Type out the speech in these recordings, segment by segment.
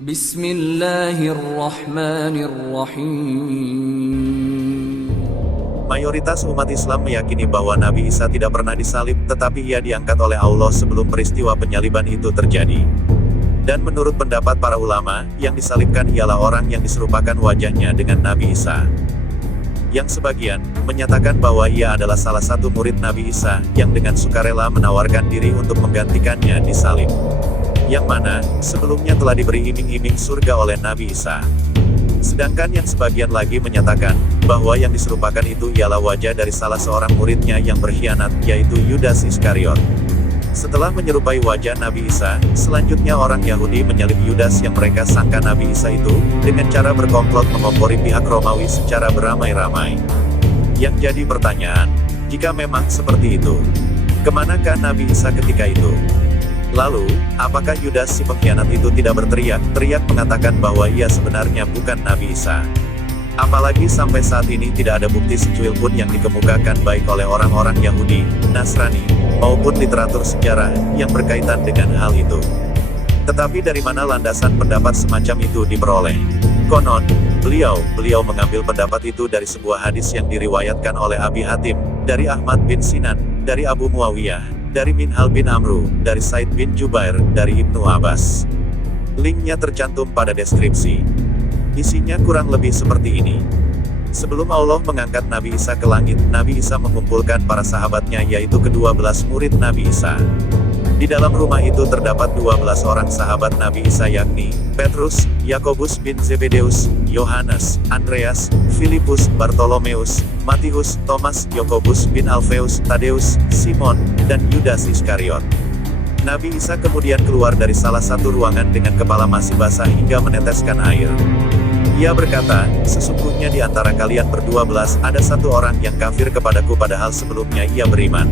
Bismillahirrahmanirrahim. Mayoritas umat Islam meyakini bahwa Nabi Isa tidak pernah disalib, tetapi ia diangkat oleh Allah sebelum peristiwa penyaliban itu terjadi. Dan menurut pendapat para ulama, yang disalibkan ialah orang yang diserupakan wajahnya dengan Nabi Isa. Yang sebagian menyatakan bahwa ia adalah salah satu murid Nabi Isa, yang dengan sukarela menawarkan diri untuk menggantikannya disalib. Yang mana, sebelumnya telah diberi iming-iming surga oleh Nabi Isa. Sedangkan yang sebagian lagi menyatakan, bahwa yang diserupakan itu ialah wajah dari salah seorang muridnya yang berkhianat, yaitu Yudas Iskariot. Setelah menyerupai wajah Nabi Isa, selanjutnya orang Yahudi menyalib Yudas yang mereka sangka Nabi Isa itu, dengan cara berkomplot mengompori pihak Romawi secara beramai-ramai. Yang jadi pertanyaan, jika memang seperti itu, kemanakah Nabi Isa ketika itu? Lalu, apakah Yudas si pengkhianat itu tidak berteriak-teriak mengatakan bahwa ia sebenarnya bukan Nabi Isa? Apalagi sampai saat ini tidak ada bukti secuil pun yang dikemukakan baik oleh orang-orang Yahudi, Nasrani, maupun literatur sejarah, yang berkaitan dengan hal itu. Tetapi dari mana landasan pendapat semacam itu diperoleh? Konon, beliau mengambil pendapat itu dari sebuah hadis yang diriwayatkan oleh Abi Hatim, dari Ahmad bin Sinan, dari Abu Muawiyah, dari Minhal bin Amru, dari Said bin Jubair, dari Ibnu Abbas. Linknya tercantum pada deskripsi. Isinya kurang lebih seperti ini. Sebelum Allah mengangkat Nabi Isa ke langit, Nabi Isa mengumpulkan para sahabatnya yaitu ke-12 murid Nabi Isa. Di dalam rumah itu terdapat 12 orang sahabat Nabi Isa yakni, Petrus, Yakobus bin Zebedeus, Yohanes, Andreas, Filipus, Bartolomeus, Matius, Thomas, Yakobus bin Alfeus, Tadeus, Simon, dan Yudas Iskariot. Nabi Isa kemudian keluar dari salah satu ruangan dengan kepala masih basah hingga meneteskan air. Ia berkata, sesungguhnya di antara kalian ber-12 ada satu orang yang kafir kepadaku padahal sebelumnya ia beriman.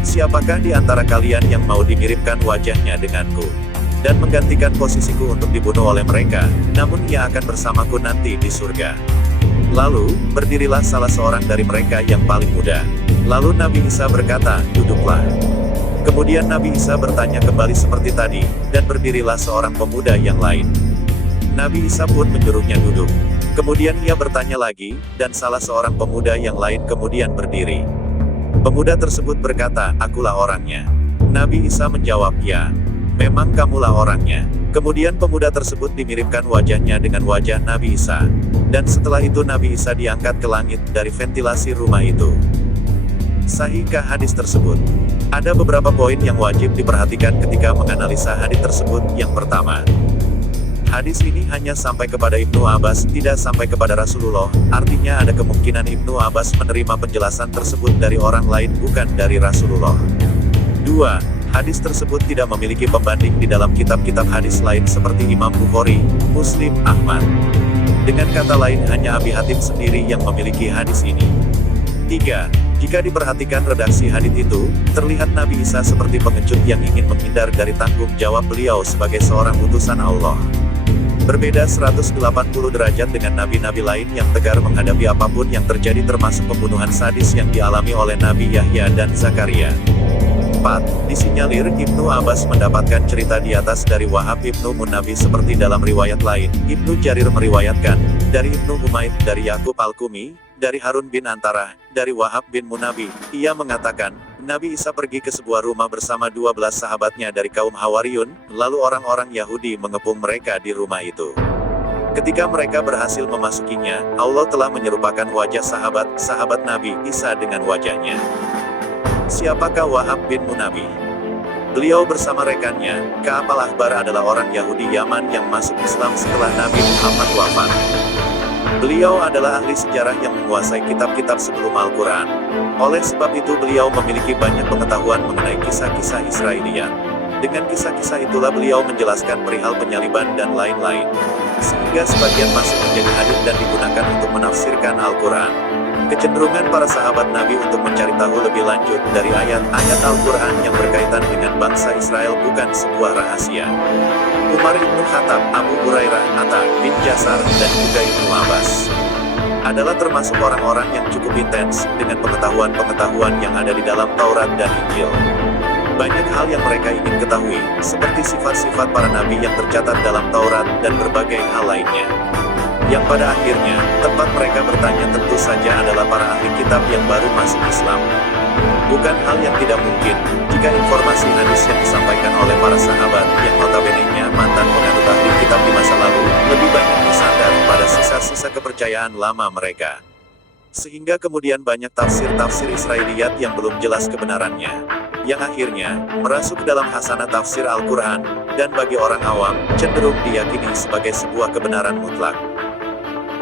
Siapakah di antara kalian yang mau dimiripkan wajahnya denganku, dan menggantikan posisiku untuk dibunuh oleh mereka, namun ia akan bersamaku nanti di surga. Lalu, berdirilah salah seorang dari mereka yang paling muda. Lalu Nabi Isa berkata, duduklah. Kemudian Nabi Isa bertanya kembali seperti tadi, dan berdirilah seorang pemuda yang lain. Nabi Isa pun menyuruhnya duduk. Kemudian ia bertanya lagi, dan salah seorang pemuda yang lain kemudian berdiri. Pemuda tersebut berkata, akulah orangnya. Nabi Isa menjawab, ya, memang kamulah orangnya. Kemudian pemuda tersebut dimiripkan wajahnya dengan wajah Nabi Isa. Dan setelah itu Nabi Isa diangkat ke langit dari ventilasi rumah itu. Sahihkah hadis tersebut? Ada beberapa poin yang wajib diperhatikan ketika menganalisa hadis tersebut. Yang pertama, hadis ini hanya sampai kepada Ibnu Abbas, tidak sampai kepada Rasulullah, artinya ada kemungkinan Ibnu Abbas menerima penjelasan tersebut dari orang lain bukan dari Rasulullah. 2. Hadis tersebut tidak memiliki pembanding di dalam kitab-kitab hadis lain seperti Imam Bukhari, Muslim, Ahmad. Dengan kata lain hanya Abi Hatim sendiri yang memiliki hadis ini. 3. Jika diperhatikan redaksi hadis itu, terlihat Nabi Isa seperti pengecut yang ingin menghindar dari tanggung jawab beliau sebagai seorang utusan Allah. Berbeda 180 derajat dengan nabi-nabi lain yang tegar menghadapi apapun yang terjadi termasuk pembunuhan sadis yang dialami oleh Nabi Yahya dan Zakaria. 4. Disinyalir Ibnu Abbas mendapatkan cerita di atas dari Wahab Ibnu Munabi seperti dalam riwayat lain. Ibnu Jarir meriwayatkan, dari Ibnu Humaid, dari Yakub Al-Kumi, dari Harun bin Antara, dari Wahab bin Munabi. Ia mengatakan, Nabi Isa pergi ke sebuah rumah bersama 12 sahabatnya dari kaum Hawariyun, lalu orang-orang Yahudi mengepung mereka di rumah itu. Ketika mereka berhasil memasukinya, Allah telah menyerupakan wajah sahabat Nabi Isa dengan wajahnya. Siapakah Wahab bin Munabi? Beliau bersama rekannya, Ka'ab al-Ahbar adalah orang Yahudi Yaman yang masuk Islam setelah Nabi Muhammad wafat. Beliau adalah ahli sejarah yang menguasai kitab-kitab sebelum Al-Quran. Oleh sebab itu beliau memiliki banyak pengetahuan mengenai kisah-kisah Israiliyat. Dengan kisah-kisah itulah beliau menjelaskan perihal penyaliban dan lain-lain. Sehingga sebagian masih menjadi hadis dan digunakan untuk menafsirkan Al-Quran. Kecenderungan para sahabat Nabi untuk mencari tahu lebih lanjut dari ayat-ayat Al-Quran yang berkaitan dengan bangsa Israel bukan sebuah rahasia. Umar ibnu Khattab, Abu Hurairah, Atta bin Jasar, dan juga Ibnu Abbas adalah termasuk orang-orang yang cukup intens dengan pengetahuan-pengetahuan yang ada di dalam Taurat dan Injil. Banyak hal yang mereka ingin ketahui, seperti sifat-sifat para nabi yang tercatat dalam Taurat dan berbagai hal lainnya. Yang pada akhirnya, tempat mereka bertanya tentu saja adalah para ahli kitab yang baru masuk Islam. Bukan hal yang tidak mungkin, jika informasi hadis yang disampaikan oleh para sahabat yang notabene-nya mantan penganut ahli kitab di masa lalu, lebih banyak bersandar pada sisa-sisa kepercayaan lama mereka. Sehingga kemudian banyak tafsir-tafsir Israiliyat yang belum jelas kebenarannya, yang akhirnya merasuk dalam hasanah tafsir Al-Quran, dan bagi orang awam, cenderung diyakini sebagai sebuah kebenaran mutlak.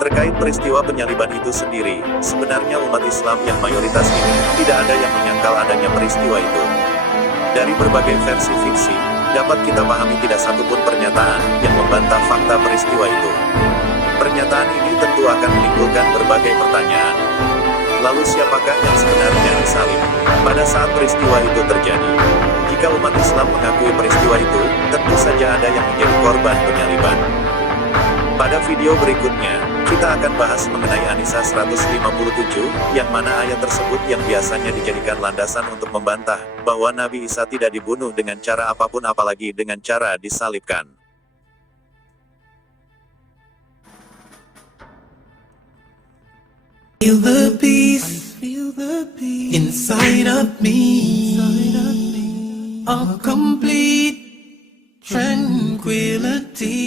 Terkait peristiwa penyaliban itu sendiri, sebenarnya umat Islam yang mayoritas ini, tidak ada yang menyangkal adanya peristiwa itu. Dari berbagai versi fiksi, dapat kita pahami tidak satupun pernyataan yang membantah fakta peristiwa itu. Pernyataan ini tentu akan menimbulkan berbagai pertanyaan. Lalu siapakah yang sebenarnya disalib pada saat peristiwa itu terjadi? Jika umat Islam mengakui peristiwa itu, tentu saja ada yang menjadi korban penyaliban. Pada video berikutnya, kita akan bahas mengenai An-Nisa 157, yang mana ayat tersebut yang biasanya dijadikan landasan untuk membantah bahwa Nabi Isa tidak dibunuh dengan cara apapun apalagi dengan cara disalibkan. Feel the peace inside of me, a complete tranquility.